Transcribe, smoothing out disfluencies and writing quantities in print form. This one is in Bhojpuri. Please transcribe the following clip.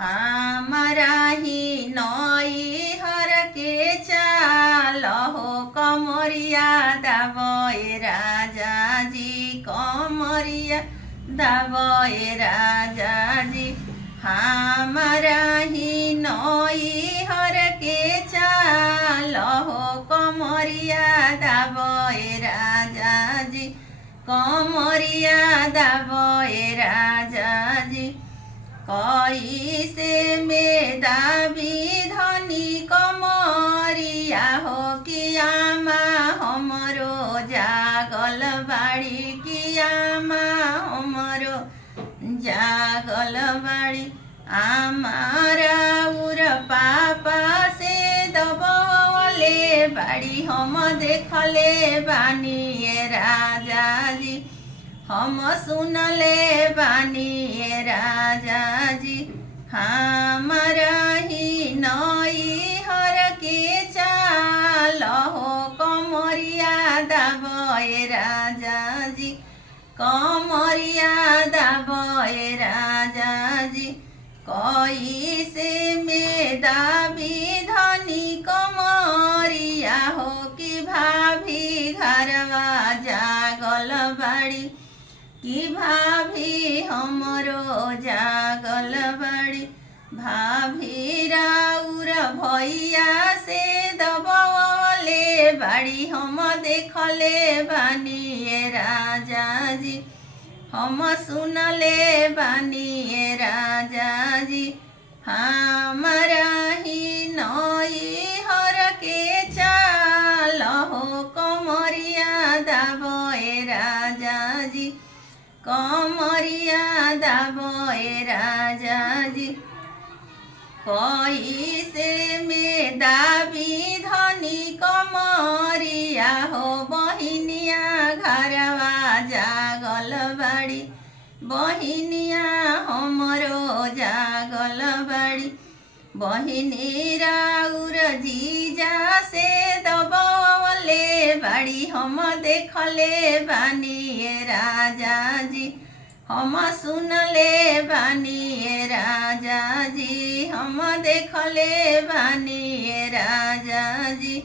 हमारा ही नई हर के चाल हो कमरिया दाबे राजा जी कमरिया दाबे राजा जी हमारा ही नई हर के चाल हो कमरिया दाबे राजा जी कमरिया दाबे राजा जी कैसे में दाबी धनी कमरिया हो कियामा हमरो जागल बाड़ी कियामा हमरो जागल बाड़ी आमारा उर पापा से दबले बाड़ी हम देखले बानी राजा जी हम सुनले बानी राजा जी हमारा ही नई हर के चाल हो कमरिया दाबे राजा जी कमरिया दाबे राजा जी कैसे में दाबी धनी कमरिया हो कि भाभी घरवा जागल बाड़ी कि भाभी हमरो जागल बाड़ी भाभी राउर भैया से दबले बाड़ी हम देखले बानी राजा जी हम सुनले बानी राजा जी हमारा ही नई हर के चाल हो कमरिया दाबे राजा जी कमरिया दाबे राजा जी कैसे में दाबी धनी कमरिया हो बहिनिया घरवा जागल बाड़ी बहिनिया हमरो जागल बाड़ी बहिनी राउर जीजा से दबले बाड़ी हम देखले बानी राजा जी हम सुनले बानी राजा जी हम देखले बानी राजा जी।